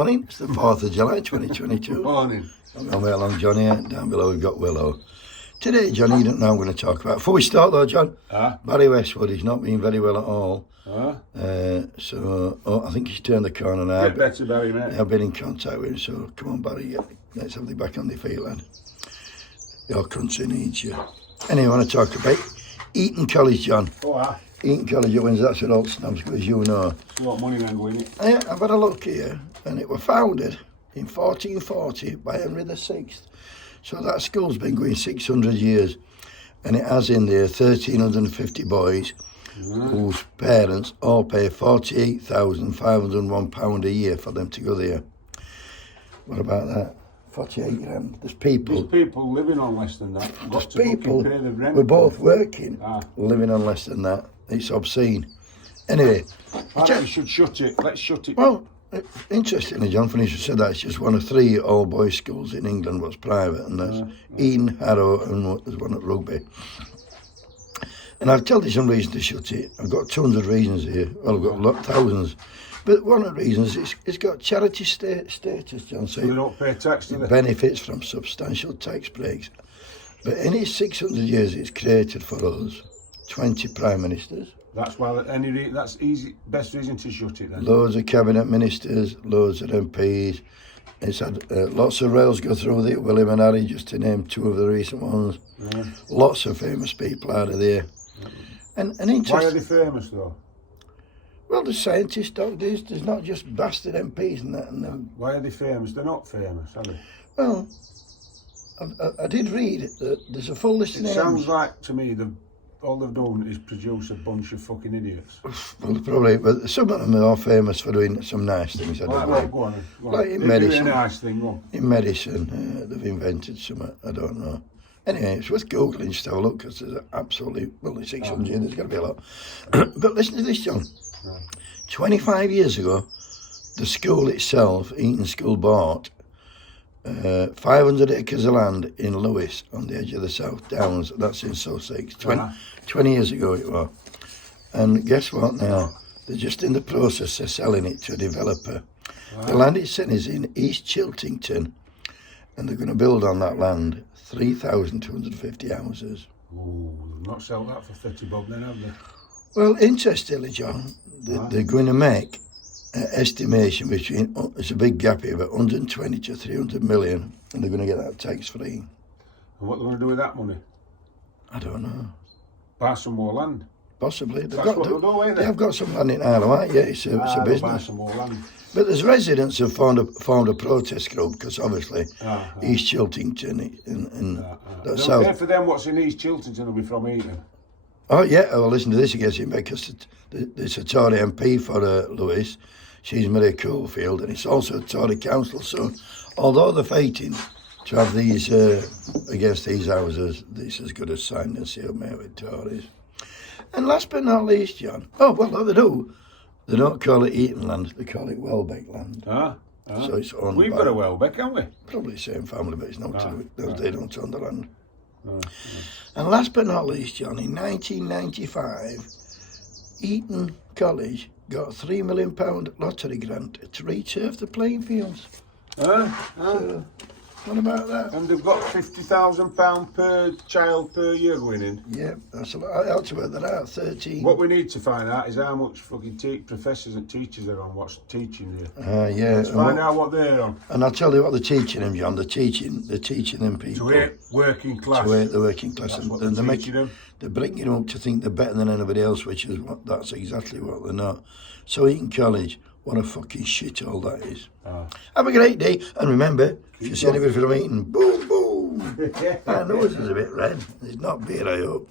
Morning, it's the 4th of July 2022. Morning. I'm way along Johnny, down below we've got Willow. Today, Johnny, you don't know I'm going to talk about. Before we start though, John, Barry Westwood, he's not been very well at all. I think he's turned the corner now. Get better, Barry, mate. I've been in contact with him, so come on, Barry, let's have you back on the field, lad. Your country needs you. Anyway, I want to talk about Eton College, John. Eton College at Windsor, that's where all snobs go, as you know. So what money then going in? Yeah, I've had a look here, and it was founded in 1440 by Henry VI. So that school's been going 600 years, and it has in there 1,350 boys whose parents all pay £48,501 a year for them to go there. What about that? 48 grand. There's people living on less than that. There's people, we're both working, living on less than that. It's obscene. Anyway. I think we should shut it. Let's shut it. Well, interestingly, John Finisher said that it's just one of 3 all-boys schools in England what's private, and that's Eton, Harrow, and there's one at Rugby. And I'll tell you some reason to shut it. I've got 200 reasons here. Well, I've got thousands. But one of the reasons is it's got charity status, John. So they don't pay tax, do they? It benefits from substantial tax breaks. But in its 600 years, it's created for us 20 prime ministers. That's why that's easy. Best reason to shut it then. Loads of cabinet ministers, loads of MPs. It's had lots of rails go through it. William and Harry, just to name 2 of the recent ones. Lots of famous people out of there. And why are they famous though? Well, there's scientists, doctors. There's not just bastard MPs and that. Why are they famous? They're not famous, are they? Well, I did read that there's a full list of names. It sounds like to me all they've done is produce a bunch of fucking idiots. Well, probably, but some of them are all famous for doing some nice things. Go on. Like in medicine. A nice thing, go on. In medicine, they've invented some, I don't know. Anyway, it's worth Googling just to have a look, because there's absolutely, well, there's 600 years, there's got to be a lot. But listen to this, John. 25 years ago, the school itself, Eton School, bought 500 acres of land in Lewis on the edge of the South Downs. That's in Sussex. 20 years ago it was. And guess what now? They're just in the process of selling it to a developer. The land it's in is in East Chiltington, and they're going to build on that land 3,250 houses. Oh, they've not sold that for 30 bob then, have they? Well, interestingly, John, they're going to make an estimation between, it's a big gap here, but 120 to 300 million, and they're going to get that tax-free. And what are they going to do with that money? I don't know. Buy some more land? Possibly. They have got some land in Harlow, right? Yeah, it's a business. Buy some more land. But there's residents who formed a protest group, because obviously East Chiltington and that south. For them, what's in East Chiltington will be from Eton. Oh yeah, well listen to this against him, because it's a Tory MP for Lewis. She's Maria Coolfield, and it's also a Tory council. So although they're fighting to have these against these houses, this is as good as signed and sealed, mate, with Tories. And last but not least, John. Oh well, they do. They don't call it Eton land; they call it Welbeck land. So it's owned. We've got a Welbeck, haven't we? Probably the same family, but it's not. They don't own the land. And last but not least, John, in 1995, Eton College got a £3 million lottery grant to returf the playing fields. So, what about that? And they've got £50,000 per child per year going in. Yeah, that's a lot. That's about that, 13. What we need to find out is how much fucking professors and teachers are on what's teaching here. Yeah. Let's find out what they're on. And I'll tell you what they're teaching them, John. They're teaching them people. To hate working class. To hate the working class. That's what they're teaching them. They're bringing them up to think they're better than anybody else, which is that's exactly what they're not. So Eton College, what a fucking shithole that is. Have a great day, and remember, if you see anybody from Eton, boom, boom. My nose is a bit red. It's not beer, I hope.